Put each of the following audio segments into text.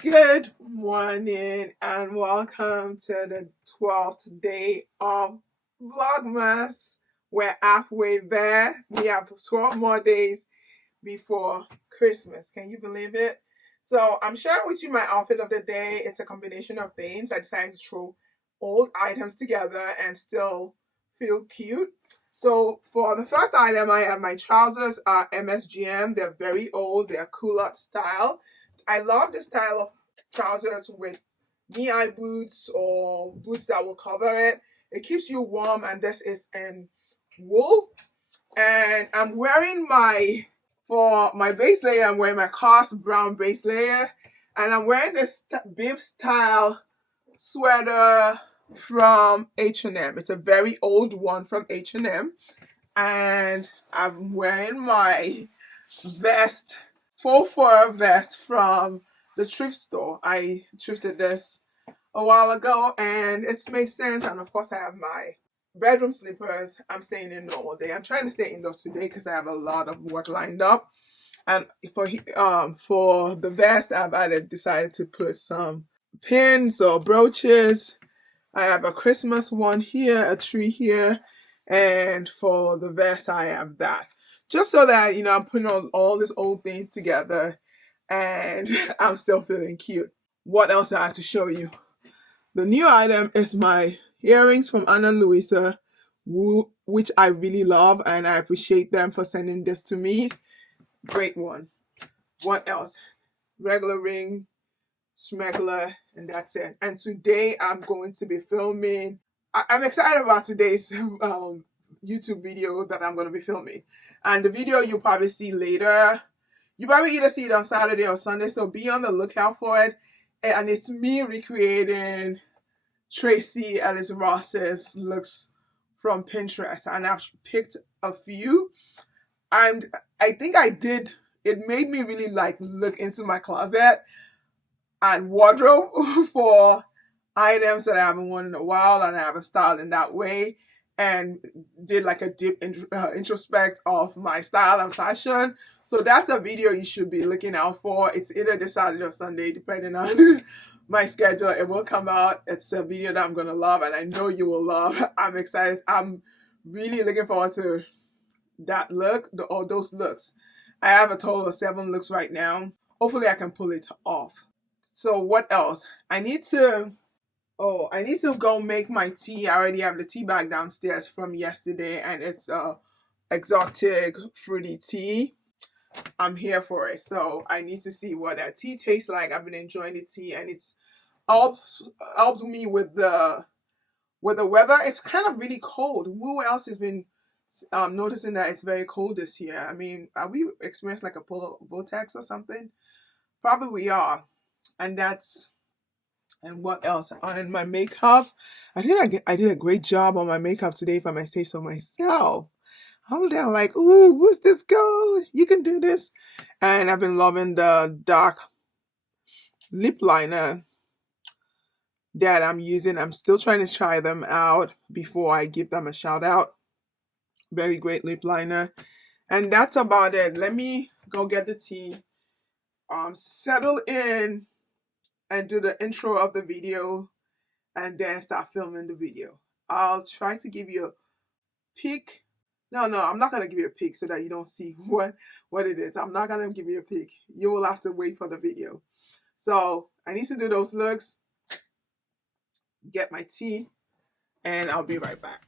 Good morning and welcome to the 12th day of Vlogmas. We're halfway there. We have 12 more days before Christmas. Can you believe it? So I'm sharing with you my outfit of the day. It's a combination of things. I decided to throw old items together and still feel cute. So for the first item, I have my trousers are MSGM. They're very old. They're culotte style. I love the style of trousers with knee-high boots or boots that will cover it. It keeps you warm, and this is in wool. And I'm wearing for my base layer, I'm wearing my Cos brown base layer, and I'm wearing this bib style sweater from H&M. It's a very old one from H&M, and I'm wearing my vest, faux fur vest from the thrift store. I thrifted this a while ago, and it's made sense. And of course, I have my bedroom slippers. I'm staying in all day. I'm trying to stay indoors today because I have a lot of work lined up. And for the vest, I've decided to put some pins or brooches. I have a Christmas one here, a tree here, and for the vest, I have that. Just so that, I'm putting all these old things together and I'm still feeling cute. What else do I have to show you? The new item is my earrings from Ana Luisa, which I really love, and I appreciate them for sending this to me. Great one. What else? Regular ring, smuggler, and that's it. And today I'm going to be filming. I'm excited about today's YouTube video that I'm going to be filming. And the video you'll probably see later. You probably either see it on Saturday or Sunday, so be on the lookout for it. And it's me recreating Tracy Ellis Ross's looks from Pinterest. And I've picked a few. And I think it made me really look into my closet and wardrobe for items that I haven't worn in a while and I haven't styled in that way, and did like a deep introspect of my style and fashion. So that's a video you should be looking out for. It's either this Saturday or Sunday, depending on my schedule. It will come out. It's a video that I'm going to love, and I know you will love. I'm excited. I'm really looking forward to that look, or those looks. I have a total of 7 looks right now. Hopefully I can pull it off. So what else? I need to go make my tea. I already have the tea bag downstairs from yesterday, and it's exotic fruity tea. I'm here for it. So I need to see what that tea tastes like. I've been enjoying the tea, and it's helped me with the weather. It's kind of really cold. Who else has been noticing that it's very cold this year? I mean, are we experiencing like a polar vortex or something? Probably we are. And what else? On my makeup, I think I did a great job on my makeup today, if I might say so myself. I'm down like, ooh, who's this girl? You can do this. And I've been loving the dark lip liner that I'm using. I'm still trying to try them out before I give them a shout out. Very great lip liner. And that's about it. Let me go get the tea. Settle in and do the intro of the video, and then start filming the video. I'll try to give you a peek. No, I'm not going to give you a peek so that you don't see what it is. I'm not going to give you a peek. You will have to wait for the video. So I need to do those looks, get my tea, and I'll be right back.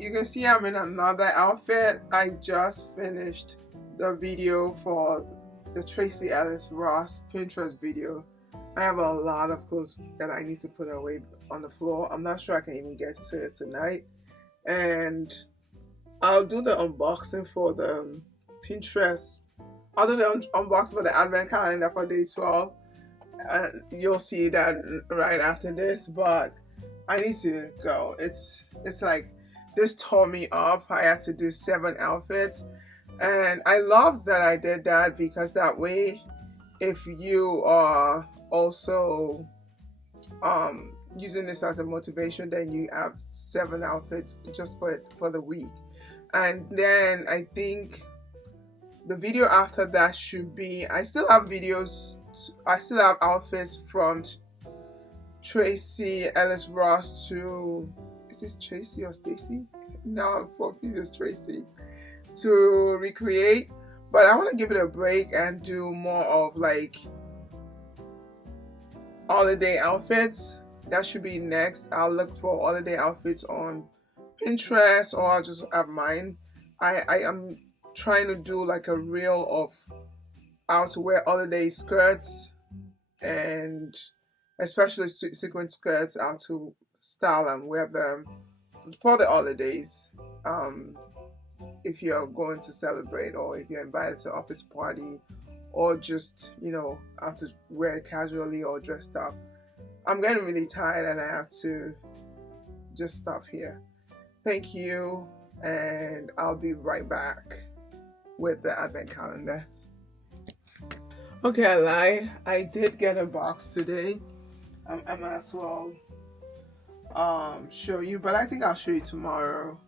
you can see I'm in another outfit. I just finished the video for the Tracy Ellis Ross Pinterest video. I have a lot of clothes that I need to put away on the floor. I'm not sure I can even get to it tonight. And I'll do the unboxing for the Pinterest. I'll do the unboxing for the advent calendar for day 12. And you'll see that right after this, but I need to go. It's like this tore me up. I had to do 7 outfits, and I love that I did that, because that way, if you are also using this as a motivation, then you have 7 outfits just for the week. And then I think the video after that should be, I still have outfits from Tracy Ellis Ross to, is this Tracy or Stacy? No, for this Tracy, to recreate, but I want to give it a break and do more of like holiday outfits. That should be next. I'll look for holiday outfits on Pinterest, or I'll just have mine. I am trying to do like a reel of how to wear holiday skirts, and especially sequin skirts, how to style and wear them for the holidays. If you're going to celebrate, or if you're invited to an office party, or just, you know, how to wear it casually or dressed up. I'm getting really tired and I have to just stop here. Thank you, and I'll be right back with the advent calendar. Okay, I lied. I did get a box today. I might as well show you, but I think I'll show you tomorrow.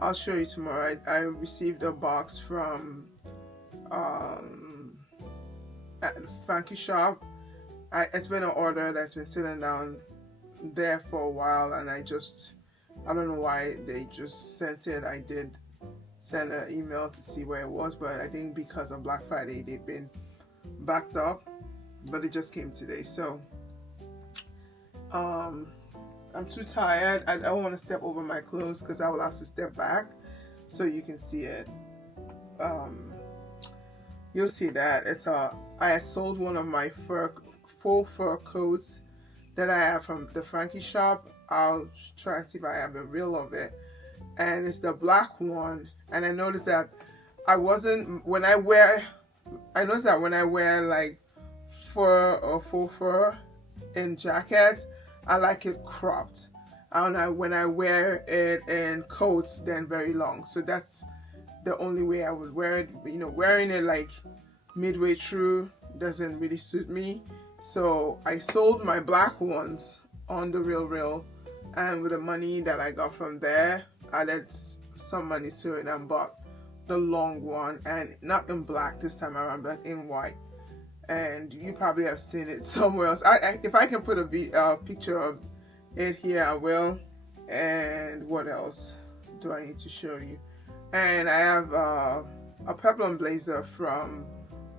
I'll show you tomorrow. I received a box from at Frankie shop. It's been an order that's been sitting down there for a while, and I don't know why they just sent it. I did send an email to see where it was, but I think because of Black Friday they've been backed up, but it just came today. So I'm too tired. I don't want to step over my clothes because I will have to step back so you can see it. You'll see that I had sold one of my faux fur coats that I have from the Frankie shop. I'll try and see if I have a reel of it, and it's the black one. And I noticed that when I wear like fur or faux fur in jackets, I like it cropped. And when I wear it in coats, then very long. So that's the only way I would wear it. You know, wearing it like midway through doesn't really suit me. So I sold my black ones on the Real, and with the money that I got from there, I added some money to it and bought the long one, and not in black this time around, but in white. And you probably have seen it somewhere else. If I can put a picture of it here, I will. And what else do I need to show you? And I have a peplum blazer from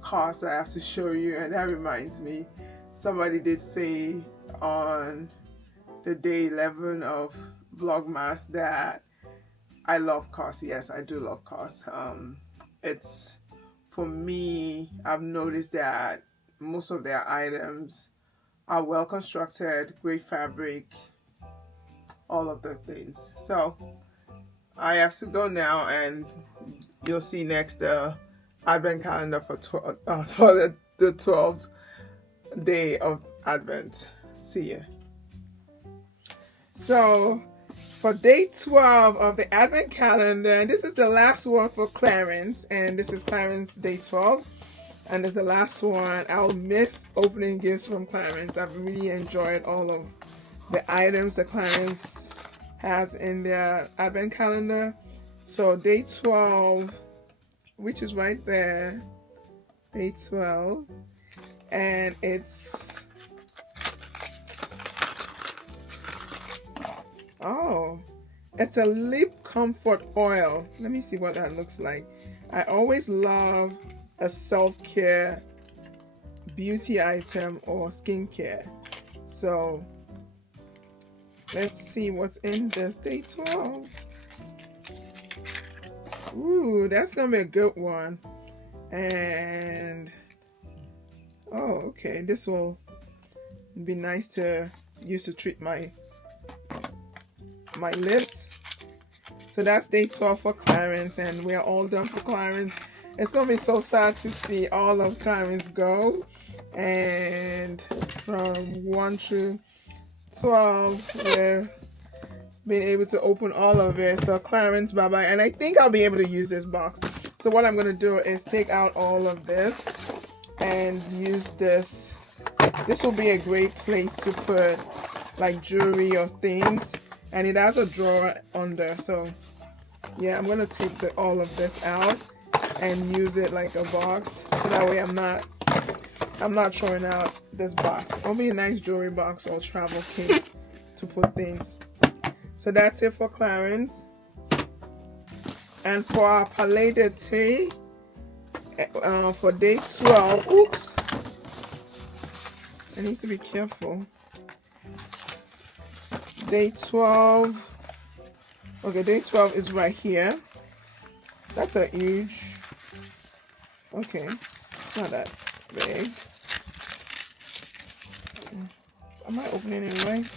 COS I have to show you, and that reminds me, somebody did say on the day 11 of Vlogmas that I love COS. Yes, I do love COS. It's, for me, I've noticed that most of their items are well constructed, great fabric, all of the things. So I have to go now, and you'll see next the advent calendar for the 12th day of Advent. See ya. So for day 12 of the advent calendar, this is the last one for Clarence, and this is Clarence day 12, and this is the last one. I'll miss opening gifts from Clarence. I've really enjoyed all of the items that Clarence has in their advent calendar. So day 12, which is right there, day 12, and it's, it's a lip comfort oil. Let me see what that looks like. I always love a self-care beauty item or skincare. So let's see what's in this day 12. Ooh, that's gonna be a good one. And oh, okay, this will be nice to use to treat my lips. So that's day 12 for Clarence, and we're all done for Clarence. It's gonna be so sad to see all of Clarence go, and from 1 through 12 we're being able to open all of it. So Clarence, bye bye. And I think I'll be able to use this box. So what I'm gonna do is take out all of this and use this. This will be a great place to put like jewelry or things, and it has a drawer under. So yeah, I'm gonna take all of this out and use it like a box, so that way I'm not throwing out this box. It'll be a nice jewelry box or travel case to put things. So that's it for Clarence. And for our palette de thé, for day 12, oops, I need to be careful. Day 12, okay, day 12 is right here. That's a huge, okay, it's not that big. Am I opening it right?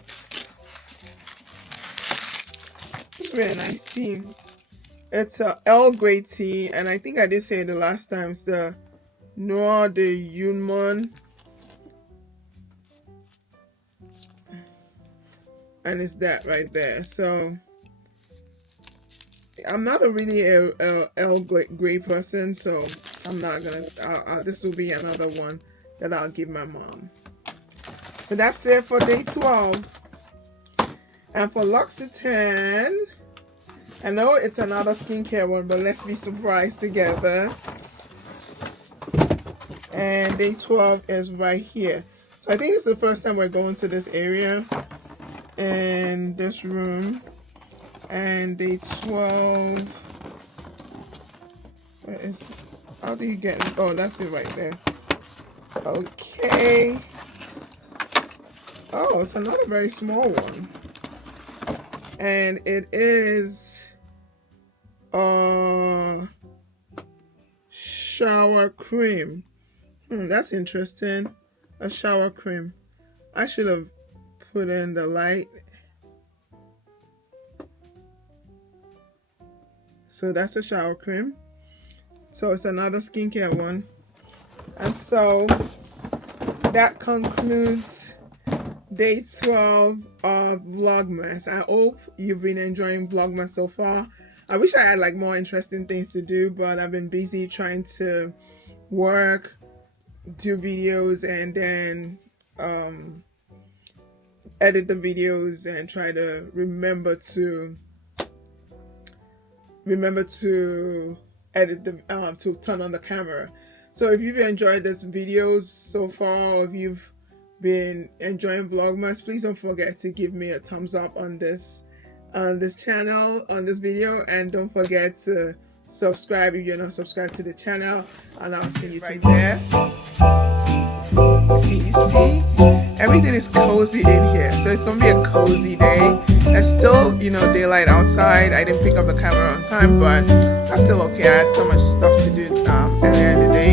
It's really nice tea. It's a Earl Grey tea, and I think I did say it the last time. It's the Noir de Yunmon, and it's that right there. So I'm not a really Earl Grey person, so I'm not gonna. This will be another one that I'll give my mom. So that's it for day 12. And for L'Occitane, I know it's another skincare one, but let's be surprised together. And day 12 is right here. So I think it's the first time we're going to this area in this room. And day 12, where is it? How do you get it? Oh, that's it right there. Okay. Oh, it's another very small one. And it is shower cream. That's interesting. A shower cream. I should have put in the light. So that's a shower cream. So it's another skincare one. And so that concludes day 12 of Vlogmas. I hope you've been enjoying Vlogmas so far. I wish I had like more interesting things to do, but I've been busy trying to work, do videos, and then edit the videos and try to remember to edit the to turn on the camera. So if you've enjoyed this videos so far, or if you've been enjoying Vlogmas, please don't forget to give me a thumbs up on this channel, on this video, and don't forget to subscribe if you're not subscribed to the channel, and I'll see you right there. Okay, you see, everything is cozy in here, so it's gonna be a cozy day. It's still, you know, daylight outside. I didn't pick up the camera on time, but that's still okay. I had so much stuff to do earlier in the day.